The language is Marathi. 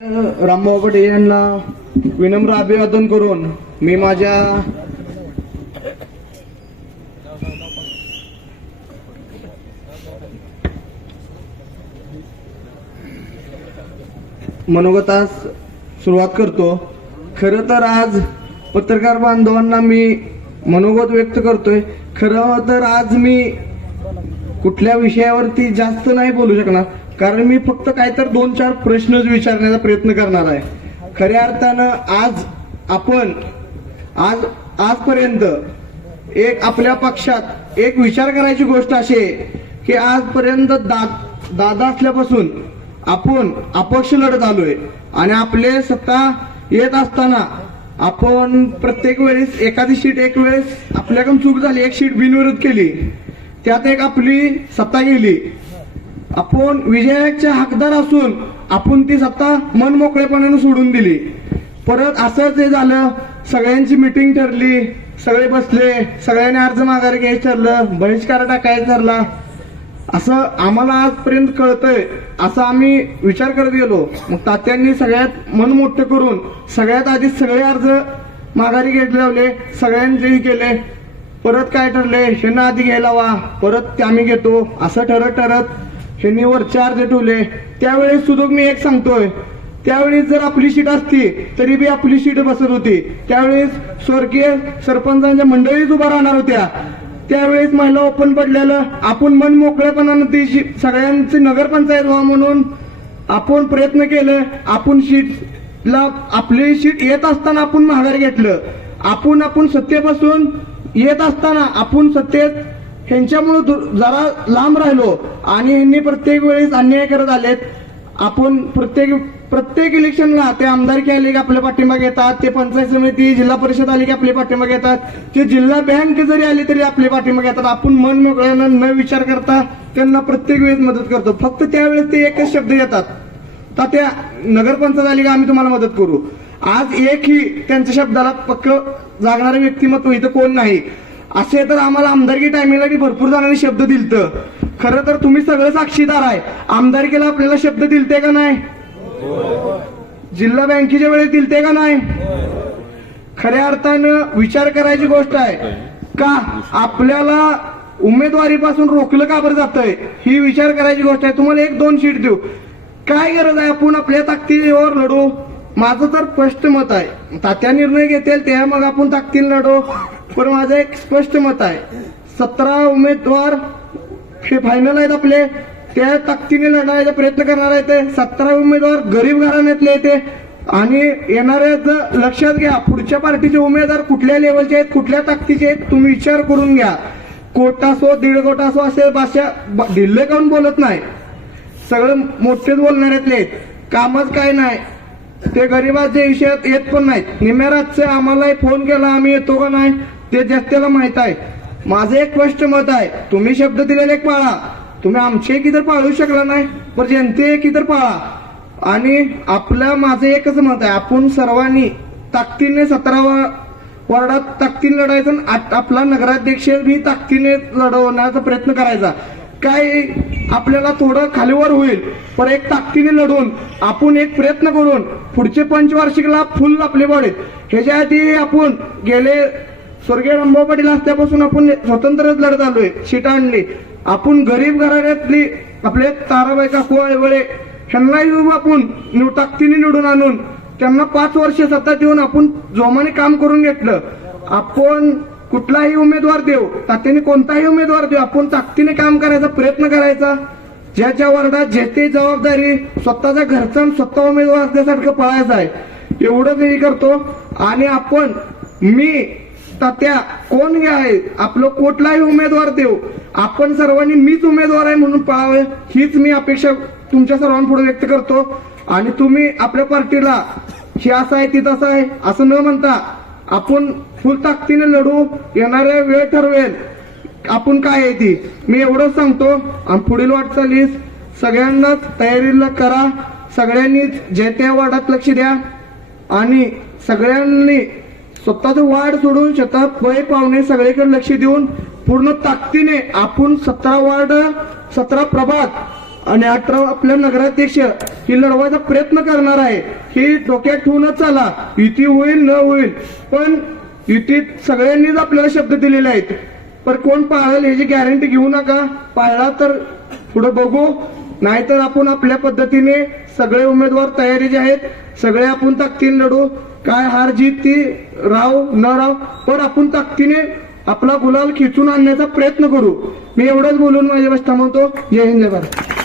रामभाऊ पटेल यांना विनम्र अभिवादन करून मी माझ्या मनोगतास सुरुवात करतो. खरं तर आज पत्रकार बांधवांना मी मनोगत व्यक्त करतोय. खरं तर आज मी कुठल्या विषयावरती जास्त नाही बोलू शकणार. कारण मी फक्त काय तर दोन चार प्रश्नच विचारण्याचा प्रयत्न करणार आहे. खऱ्या अर्थानं आज आपण आज आजपर्यंत एक आपल्या पक्षात एक विचार करायची गोष्ट अशी आहे की आजपर्यंत दा दादा असल्यापासून आपण अपक्ष लढत आलोय आणि आपले सत्ता येत असताना आपण प्रत्येक वेळेस एखादी सीट एक वेळेस आपल्याकडून चूक झाली एक सीट बिनविरोध केली. त्यात एक आपली सत्ता गेली. आपण विजयाच्या हकदार असून आपण ती सत्ता मन मोकळेपणाने सोडून दिली. परत असंच हे झालं सगळ्यांची मिटिंग ठरली सगळे बसले सगळ्यांनी अर्ज माघारी घ्यायचं ठरलं बहिष्कार टाकायचं ठरला. असं आम्हाला आजपर्यंत कळतंय असं आम्ही विचार करत गेलो. मग तात्यांनी सगळ्यात मन मोठं करून सगळ्यात आधी सगळे अर्ज माघारी घेतले लावले सगळ्यांचेही केले परत काय ठरले? ह्यांना आधी घ्यायला वा परत ते आम्ही घेतो असं ठरत ठरत ह्यांनी चार्ज ठेवले. त्यावेळेस सुद्धा मी एक सांगतोय. त्यावेळेस जर आपली शीट असती तरी बी आपली शीट बसत होती. त्यावेळेस स्वर्गीय सरपंचांच्या मंडळीच उभा राहणार होत्या. त्यावेळेस महिला ओपन पडलेलं. आपण मन मोकळेपणानं ती शी- सगळ्यांची नगरपंचायत व्हा म्हणून आपण प्रयत्न केले. आपण शीटला आपली शीट येत असताना आपण माघार घेतलं. आपण आपण सत्तेपासून येत असताना आपण सत्तेत ह्यांच्यामुळं जरा लांब राहिलो. आणि ह्यांनी प्रत्येक वेळेस अन्याय करत आलेत. आपण प्रत्येक प्रत्येक इलेक्शनला ते आमदारकी आले की आपल्या पाठिंबा घेतात ते पंचायत समिती जिल्हा परिषद आली की आपले पाठिंबा घेतात. ते जिल्हा बँक जरी आली तरी आपले पाठिंबा घेतात. आपण मन मोकळ्यानं न विचार करता त्यांना प्रत्येक वेळेस मदत करतो. फक्त त्यावेळेस ते एकच शब्द येतात. तर त्या नगरपंचायत आली का आम्ही तुम्हाला मदत करू. आज एकही त्यांच्या शब्दाला पक्क जागणारे व्यक्तिमत्व इथं कोण नाही. असे तर आम्हाला आमदारकी टायमिंगला भरपूर जणांनी शब्द दिलत. खरं तर तुम्ही सगळं साक्षीदार आहे. आमदारकीला आपल्याला शब्द दिलते का नाही? जिल्हा बँकेच्या वेळेस दिलते का नाही? खऱ्या अर्थानं विचार करायची गोष्ट आहे. का? आपल्याला उमेदवारीपासून रोखलं का बरं जातंय? ही विचार करायची गोष्ट आहे. तुम्हाला एक दोन सीट देऊ. काय गरज आहे? आपण आपल्या ताकदीवर लढू. माझं तर स्पष्ट मत आहे. तात्या निर्णय घेतील त्या मग आपण ताकदीने लढो. पण माझं एक स्पष्ट मत आहे. सतरा उमेदवार हे फायनल आहेत आपले. त्या ताकदीने लढायचा प्रयत्न करणार आहे ते. सतरा उमेदवार गरीब घराण्यातले येते आणि येणाऱ्या लक्षात घ्या पुढच्या पार्टीचे उमेदवार कुठल्या लेवलचे आहेत कुठल्या ताकदीचे आहेत तुम्ही विचार करून घ्या. कोटासो दीड कोट असो असे भाषा ब- दिल्ले काऊन बोलत नाही? सगळं मोठेच बोलणाऱ्यातले आहेत. कामच काय नाही. ते गरिबाचे विषयात येत पण नाहीत. निम्याराजचे आम्हालाही फोन केला आम्ही येतो का नाही ते जनतेला माहीत आहे. माझं एक स्पष्ट मत आहे तुम्ही शब्द दिलेले एक पाळा. तुम्ही आमचे एक इतर पाळू शकला नाही पण जनते एक इतर पाळा. आणि आपलं माझं एकच मत आहे आपण सर्वांनी ताकदीने सतरा वर्डात ताकदीने लढायचं आणि आपला नगराध्यक्ष बी ताकदीने लढवण्याचा प्रयत्न करायचा. काय आपल्याला थोडं खालीवर होईल पण एक ताकदीने लढून आपण एक प्रयत्न करून पुढचे पंचवार्षिकला फुल आपले वाढेल ह्याच्या आधी आपण गेले स्वर्गीय रामभाऊ पाटील असल्यापासून आपण स्वतंत्रच लढत आलोय सीट आणली. आपण गरीब घराण्यातली आपले ताराबाई काकू वळे ह्यांनाही आपण निव- ताकदीने निवडून आणून त्यांना पाच वर्ष सत्ता देऊन आपण जोमाने काम करून घेतलं. आपण कुठलाही उमेदवार देऊ तात्याने कोणताही उमेदवार देऊ आपण ताकदीने काम करायचा प्रयत्न करायचा. ज्या ज्या वार्डात जे ते जबाबदारी स्वतःचा घरचा स्वतः उमेदवार असल्यासारखं पळायचं आहे. एवढंच हे करतो. आणि आपण मी तात्या कोण हे आहे? आपलं कुठलाही उमेदवार देऊ आपण सर्वांनी मीच उमेदवार आहे म्हणून पळावं हीच मी अपेक्षा तुमच्या सर्वांपुढे व्यक्त करतो. आणि तुम्ही आपल्या पार्टीला हे असं आहे ती तसं आहे असं न म्हणता आपण फुल ताकदीने लढू येणाऱ्या वेळ ठरवेल. आपण काय आहे ती? मी एवढंच सांगतो. आणि पुढील वाटचालीस सगळ्यांनाच तयारीला करा. सगळ्यांनीच जे त्या वार्डात लक्ष द्या. आणि सगळ्यांनी स्वतःचं वाढ सोडून शेतात बळे पाहुणे सगळीकडे लक्ष देऊन पूर्ण ताकदीने आपण सतरा वार्ड सतरा प्रभाग आणि अठरा आपल्या नगराध्यक्ष ही लढवायचा प्रयत्न करणार आहे. ही डोक्यात ठेवूनच चाला. युती होईल न होईल. पण युतीत सगळ्यांनीच आपल्याला शब्द दिलेले आहेत. पण कोण पाळेल ह्याची गॅरंटी घेऊ नका. पाळला तर पुढे बघू. नाहीतर आपण आपल्या पद्धतीने सगळे उमेदवार तयारीचे आहेत. सगळे आपण ताकदीने लढू. काय हार जीत ती राव न राव पण आपण ताकदीने आपला गुलाल खिचून आणण्याचा प्रयत्न करू. मी एवढंच बोलून माझ्या बस थांबवतो. जय हिंद जय भारत.